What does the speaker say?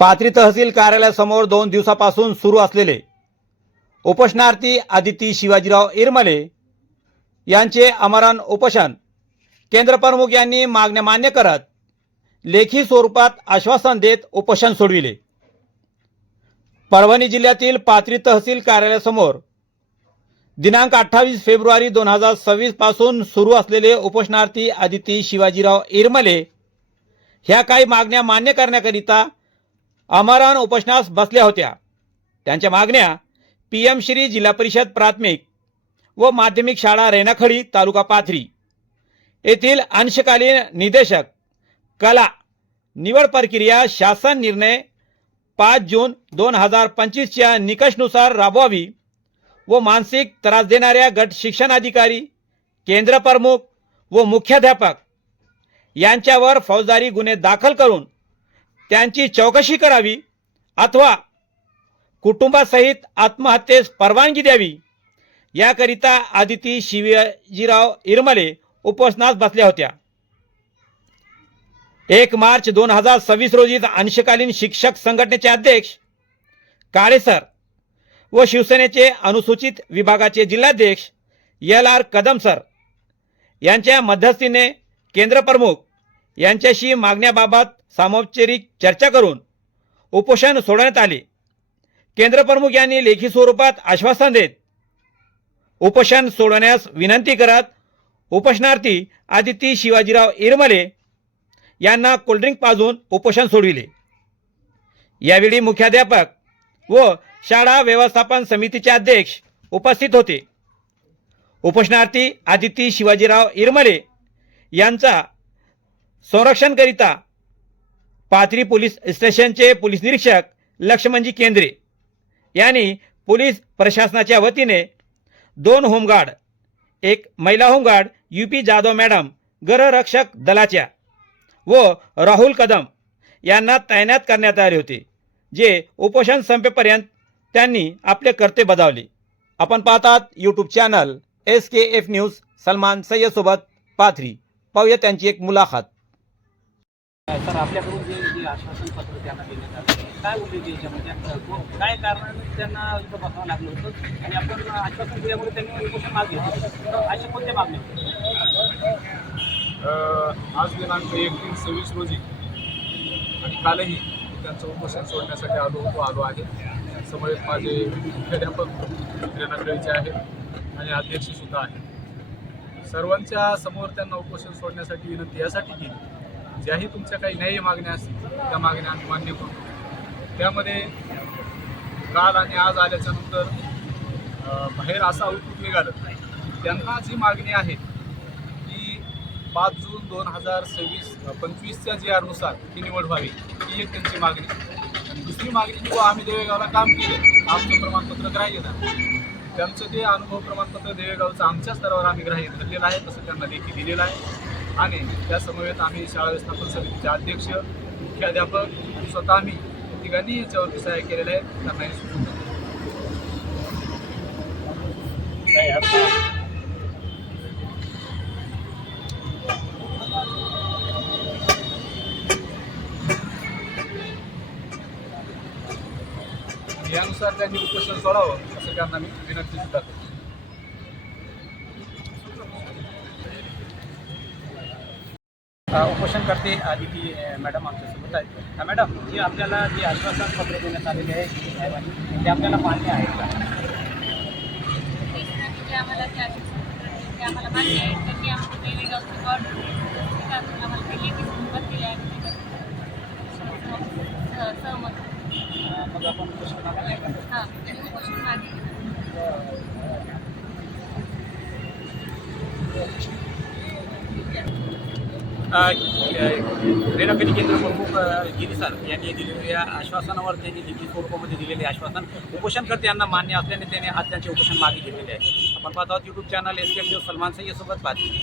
पाथरी तहसील कार्यालयासमोर 2 दिवसापासून सुरू असलेले उपोषणार्थी आदिती शिवाजीराव इरमले यांचे आमरण उपोषण केंद्र प्रमुख यांनी मागण्या मान्य करत लेखी स्वरूपात आश्वासन देत उपोषण सोडविले। परभणी जिल्ह्यातील पाथरी तहसील कार्यालयासमोर दिनांक 28 फेब्रुवारी 2026 पासून सुरू असलेले उपोषणार्थी आदिती शिवाजीराव इरमले ह्या काही मागण्या मान्य करण्याकरिता आमरण उपोषणास बसल्या होत्या। त्यांच्या मागण्या पीएम श्री जिल्हा परिषद प्राथमिक व माध्यमिक शाळा रेणाखळी तालुका पाथरी येथील अंशकालीन निदेशक कला निवड प्रक्रिया शासन निर्णय 5 जून 2025 च्या निकषनुसार राबवावी व मानसिक त्रास देणाऱ्या गट शिक्षणाधिकारी केंद्र प्रमुख व मुख्याध्यापक यांच्यावर फौजदारी गुन्हे दाखल करून त्यांची चौकशी करावी अथवा कुटुंबासहित आत्महत्येस परवानगी द्यावी याकरिता आदिती शिवाजीराव इरमले उपोषणास बसल्या होत्या। 1 मार्च 2026 रोजी अंशकालीन शिक्षक संघटनेचे अध्यक्ष काळे सर व शिवसेनेचे अनुसूचित विभागाचे जिल्हाध्यक्ष LR कदम सर यांच्या मध्यस्थीने केंद्र प्रमुख यांच्याशी मागण्याबाबत सामोपचारिक चर्चा करून उपोषण सोडवण्यात आले। केंद्र प्रमुख यांनी लेखी स्वरूपात आश्वासन देत उपोषण सोडवण्यास विनंती करत उपोषणार्थी आदिती शिवाजीराव इरमले यांना कोल्ड्रिंक पाजून उपोषण सोडविले। यावेळी मुख्याध्यापक व शाळा व्यवस्थापन समितीचे अध्यक्ष उपस्थित होते। उपोषणार्थी आदिती शिवाजीराव इरमले यांचा संरक्षणकरिता पाथरी पोलीस स्टेशनचे पोलीस निरीक्षक लक्ष्मणजी केंद्रे यांनी पोलीस प्रशासनाच्या वतीने 2 होमगार्ड, 1 महिला होमगार्ड UP जाधव मॅडम गृहरक्षक दलाच्या व राहुल कदम यांना तैनात करण्यात आले होते, जे उपोषण संपेपर्यंत त्यांनी आपले कर्तव्य बजावले। आपण पाहतात YouTube channel SKF news Salman Sayyad सोबत पाथरी। पाहूया त्यांची एक मुलाखत। सर, आपल्याकडून जे आश्वासन पत्र त्यांना देण्यात आलं काय उद्देश याच्यामध्ये, काय कारण त्यांना इथं बसावं लागलं होतं आणि आपण आश्वासन दिल्यामुळे त्यांनी उपोषण मागले अशा कोणत्या मागण्या? आज दिनांक 1/3/26 रोजी आणि कालही त्यांचं उपोषण सोडण्यासाठी आलो आहे। समोर माझे मुख्याध्यापक रेणाखळीचे आहेत आणि अध्यक्ष सुद्धा आहेत। सर्वांच्या समोर त्यांना उपोषण सोडण्यासाठी विनंती यासाठी केली, ज्याही तुमच्या काही न्याय्य मागण्या असतील त्या मागण्या आम्ही मान्य करू। त्यामध्ये काल आणि आज आल्याच्या नंतर बाहेर असा आउटपुट निघालं, त्यांना जी मागणी आहे की 5 जून 2025च्या GR नुसार ती निवड व्हावी, ही एक त्यांची मागणी। आणि दुसरी मागणी की आम्ही देवेगावला काम केलं, आमचं प्रमाणपत्र ग्राह्य धरलं। त्यांचं ते अनुभव प्रमाणपत्र देवेगावचं आमच्या स्तरावर आम्ही ग्राह्य धरलेलं आहे, तसं त्यांना लेखी दिलेलं आहे। आणि त्या समवेत आम्ही शाळा व्यवस्थापन समितीचे अध्यक्ष, मुख्याध्यापक स्वतः आम्ही तिघांनी याच्यावरती सहाय्य केलेलं आहे। त्यांना यानुसार त्यांनी उपोषण सोडावं असं त्यांना मी विनंती सुद्धा करतो। उपोषणकर्ते आदिती मॅडम आमच्यासोबत आहेत। मॅडम, जे आपल्याला जे आश्वासन पत्र देण्यात आलेले आहे ते आपल्याला मान्य आहे का? आम्हाला मान्य आहे, त्यांनी आमचं देवेगावचं गॉड आम्हाला ते लेखी स्वरूपात दिले आहे, सहमत। मग आपण उपोषण मागले का? हां, त्यांनी उपोषण मागले। रेणाखळी केंद्र प्रमुख गिरी सर यांनी दिलेल्या आश्वासनावर त्यांनी लिखित स्वरूपामध्ये दिलेले आश्वासन उपोषणकर्ते यांना मान्य असल्याने त्यांनी आज त्यांचे उपोषण मागे घेतलेले आहे। आपण पाहत आहोत YouTube channel SKF news Salman Sayyad सोबत पाथरी।